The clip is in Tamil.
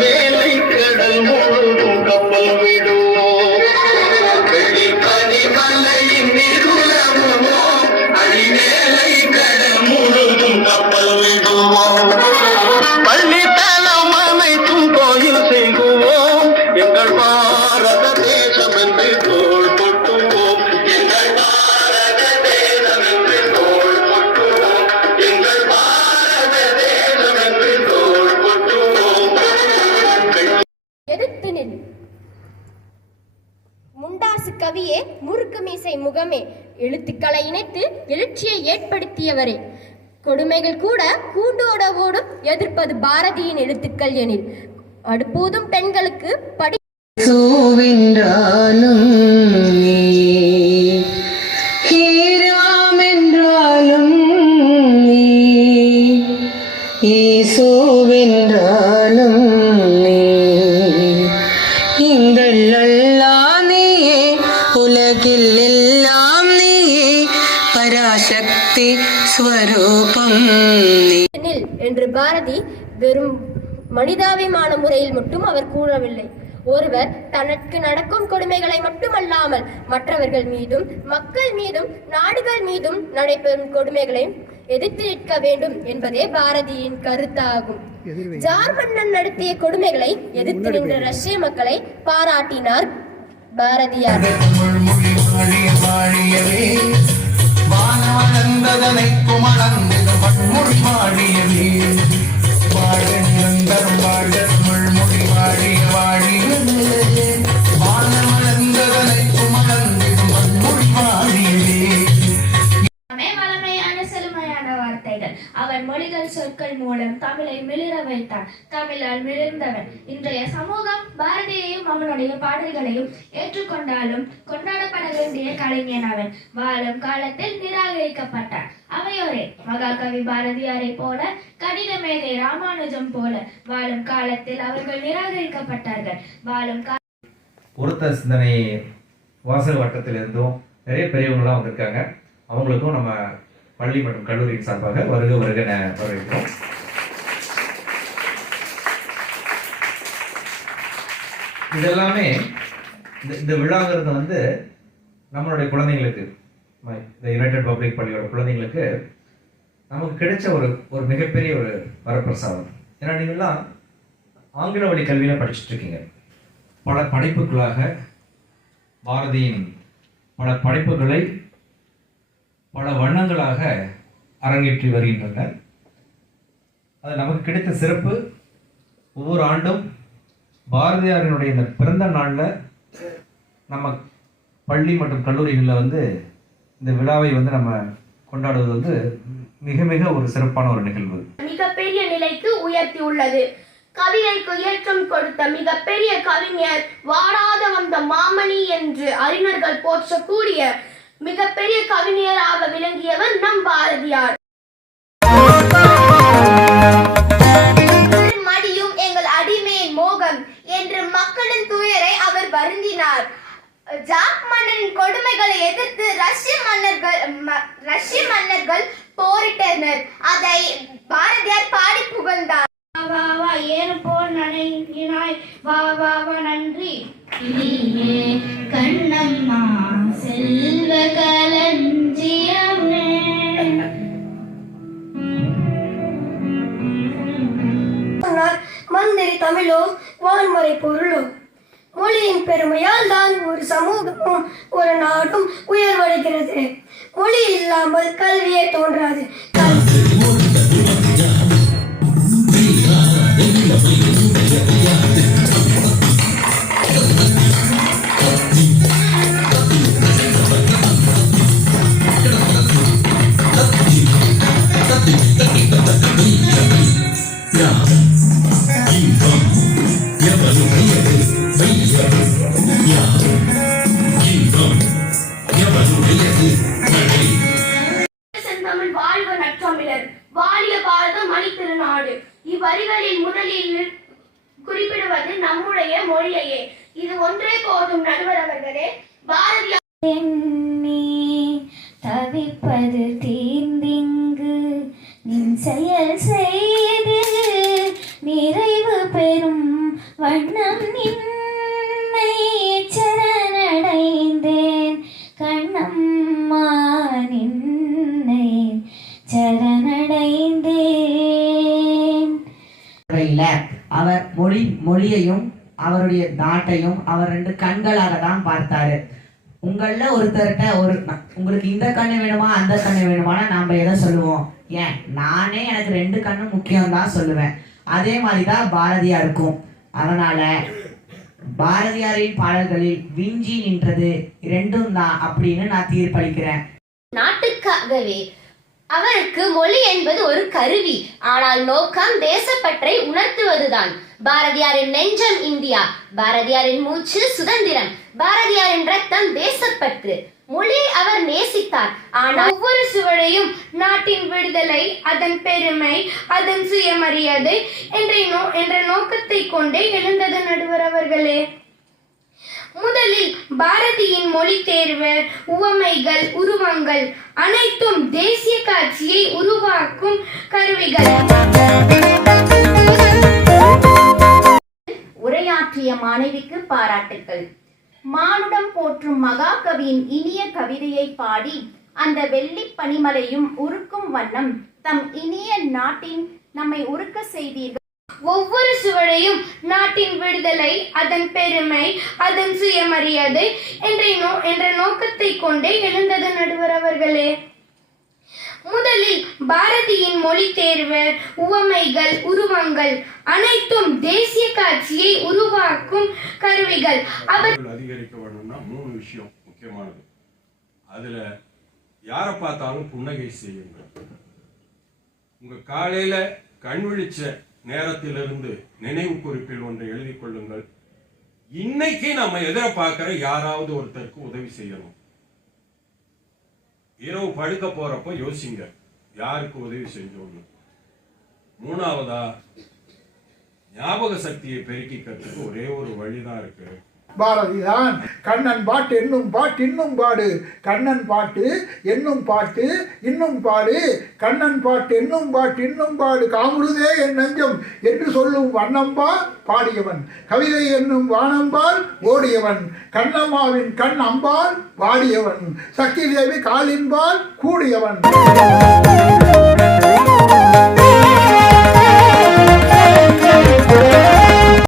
மேலை கடல் முழுதும் கப்பல் விடுவோம் பனிமலையின் நிகுலமோ அடிமேலை கடல் முழுதும் கப்பல் விடுவோம் பள்ளி தலம் அனைத்தும் கோயில் செய்குவோம் எங்கள் பாரத தேசம் என்று தோள் கொட்டுவோம் எங்கள் பாரத தேசம் என்று தோள் கொட்டுவோம் எங்கள் பாரத தேசம் என்று தோள் கொட்டுவோம். எடுத்து நில் முண்டாசு கவியே, முறுக்கு மீசை முகமே, எழுத்துக்களை இணைத்து எழுச்சியை ஏற்படுத்தியவரே, கொடுமைகள் கூட கூண்டோட ஓடும் எதிர்ப்பது பாரதியின் எழுத்துக்கள் எனில் அடுப்போதும் பெண்களுக்கு படி சோவென்றாலும் ஹீராமென்றாலும் ஏசோவென்றாலும் எங்கள் அல்லா நீயே, உலகில் எல்லாம் நீயே, பராசக்தி ஸ்வரூபம் என்று பாரதி வெறும் மனிதாபிமான முறையில் மட்டும் அவர் கூறவில்லை. ஒருவர் தனக்கு நடக்கும் கொடுமைகளை மட்டுமல்லாமல் மற்றவர்கள் மீதும் மக்கள் மீதும் நாடுகள் மீதும் நடைபெறும் கொடுமைகளையும் எதிர்த்து நிற்க வேண்டும் என்பதே பாரதியின் கருத்தாகும். ஜார் மன்னன் நடத்திய கொடுமைகளை எதிர்த்து நின்ற ரஷ்ய மக்களை பாராட்டினார் பாரதியார். அவன் மொழிகள் சொற்கள் மூலம் தமிழை மிளிர வைத்தான். தமிழால் மிளிர்ந்தவன். இன்றைய சமூகம் பாரதியையும் அவனுடைய பாடல்களையும் ஏற்றுக்கொண்டாலும் கொண்டாடப்பட வேண்டிய கலைஞன் அவன். வாழும் காலத்தில் நிராகரிக்கப்பட்டான். அவையோரே மகாகவி பாரதியாரை போல, கணித மேதை ராமானுஜம் போல வாழும் காலத்தில் அவர்கள் நிராகரிக்கப்பட்டார்கள். வாழும் ஒருத்த சிந்தனை வாசல் வட்டத்திலிருந்தும் நிறைய பெரியவங்களாம் வந்திருக்காங்க. அவங்களுக்கும் நம்ம பள்ளி மற்றும் கல்லூரியின் சார்பாக வருக வரவேற்கிறோம். இதெல்லாமே இந்த விழாங்கிறது வந்து நம்மளுடைய குழந்தைங்களுக்கு, இந்த யுனைடெட் பப்ளிக் பள்ளியோட குழந்தைங்களுக்கு நமக்கு கிடைச்ச ஒரு மிகப்பெரிய ஒரு வரப்பிரசாதம். ஏன்னா நீங்கள்லாம் ஆங்கில வழி கல்வியில் படிச்சுட்டு இருக்கீங்க. பல படைப்புகளாக பாரதியின் பல படைப்புகளை பல வண்ணங்களாக அரங்கேற்றி வருகின்றனர். அது நமக்கு கிடைத்த சிறப்பு. ஒவ்வொரு ஆண்டும் பாரதியாரினுடைய இந்த பிறந்த நாளில் நம்ம பள்ளி மற்றும் கல்லூரிகளில் வந்து இந்த விழாவை வந்து நம்ம கொண்டாடுவது வந்து மிக மிக ஒரு சிறப்பான ஒரு நிகழ்வு. மிகப்பெரிய நிலைக்கு உயர்த்தி உள்ளது. கவிதைக்கு ஏற்றம் கொடுத்த மிகப்பெரிய கவிஞர், வாடாத வந்த மாமணி என்று அறிஞர்கள் போற்றக்கூடிய மிகப்பெரிய கவிஞராக விளங்கியவர் நம் பாரதியார். மடியும் எங்கள் அடிமையின் மோகம் என்று மக்களின் துயரை அவர் வருந்தினார். ஜாக் மன்னரின் கொடுமைகளை எதிர்த்து ரஷ்ய மன்னர்கள் போரிட்டனர். அதை பாரதியார் பாடி புகழ்ந்தார். வா வா ஏறு போல் நனைகினாய், வா வா வா நன்றி கண்ணம்மா செல்வ களஞ்சியமே. மந்திரி தமிழோ வான்முறை பொருளோ, மொழியின் பெருமையால் தான் ஒரு சமூகமும் ஒரு நாடும் உயர்வடைகிறது. மொழி இல்லாமல் கல்வியே தோன்றாது. வாழிய பாரதம் மணி திருநாடு. இவ்வரிகளில் முதலில் குறிப்பிடுவது நம்முடைய மொழியையே. இது ஒன்றே போதும் நடுவர் அவர்களே. பாரதியார் தவிப்பது தீர்ந்திங்கு நின் செயல் செய்து நிறைவு பெறும் வண்ணம் நின்னை சரணடைந்தேன் கண்ணம்மா நின்னை சரணடைந்தேன். அவர் மொழியையும் அவருடைய நாட்டையும் அவர் 2 கண்களாக தான் பார்த்தாரு. உங்கள ஒருத்தர்கிட்ட உங்களுக்கு இந்த கண்ணு வேணுமா அந்த கண்ணு வேணுமானா நாம எதை சொல்லுவோம்? ஏன் நானே எனக்கு 2 கண்ணு முக்கியம் தான் சொல்லுவேன். அதே மாதிரிதான் பாரதியாருக்கும். அதனால பாரதியாரின் பாடல்களில் விஞ்சி நின்றது 2ம் தான் அப்படின்னு நான் தீர்ப்பளிக்கிறேன். நாட்டுக்காகவே அவருக்கு மொழி என்பது ஒரு கருவி, ஆனால் நோக்கம் தேசப்பற்றை உணர்த்துவதுதான். பாரதியாரின் நெஞ்சம் இந்தியா, பாரதியாரின் மூச்சு சுதந்திரம், பாரதியாரின் ரத்தம் தேசப்பற்று. மொழியை அவர் நேசித்தார், ஆனால் ஒவ்வொரு சுவடையும் நாட்டின் விடுதலை, அதன் பெருமை, அதன் சுயமரியாதை என்ற நோக்கத்தை கொண்டே எழுந்தது நடுவர் அவர்களே. முதலில் பாரதியின் மொழி தேர்வு, உவமைகள், உருவங்கள் அனைத்தும் தேசிய காட்சியை உருவாக்கும் கருவிகள். உரையாற்றிய மாணவிக்கு பாராட்டுக்கள். மானுடம் போற்றும் மகாகவியின் இனிய கவிதையை பாடி அந்த வெள்ளி பனிமலையும் உருக்கும் வண்ணம் தம் இனிய நாட்டின் நம்மை உருக்க செய்தீர்கள். ஒவ்வொரு சுவடையும் நாட்டின் விடுதலை, அதன் பெருமை, அதன் சுயமரியாதை என்ற நோக்கத்தை கொண்டே எழுந்தது நடுவர் அவர்களே. முதலில் பாரதியின் மொழி தேர்வு, உவமைகள், உருவங்கள் அனைத்தும் தேசிய காட்சியை உருவாக்கும் கருவிகள். அதிகரிக்க வேணும்னா 3 விஷயம் முக்கியமானது. அதுல யாரை பார்த்தாலும் புன்னகை செய்யுங்கள். உங்க காலையில கண் விழிச்ச நேரத்திலிருந்து நினைவு குறிப்பில் ஒன்றை எழுதி கொள்ளுங்கள். இன்னைக்கு நம்ம எதிர்பார்க்கிற யாராவது ஒருத்தருக்கு உதவி செய்யணும். இரவு படுக்க போறப்போ யோசிங்க, யாருக்கு உதவி செஞ்சோம்னு. 3வதா, ஞாபக சக்தியை பெருக்கிக்கிறதுக்கு ஒரே ஒரு வழிதான் இருக்கு. பாரதிதான் கண்ணன் பாட்டு என்னும் பாட்டு இன்னும் பாடு, கண்ணன் பாட்டு என்னும் பாட்டு இன்னும் பாடு, கண்ணன் பாட்டு என்னும் பாட்டு இன்னும் பாடு, காமுடுதே என் நெஞ்சம் என்று சொல்லும் வண்ணம்பால் பாடியவன், கவிதை என்னும் வானம்பால் ஓடியவன், கண்ணம்மாவின் கண் அம்பால் வாடியவன், சக்தி தேவி காலின்பால் கூடியவன்.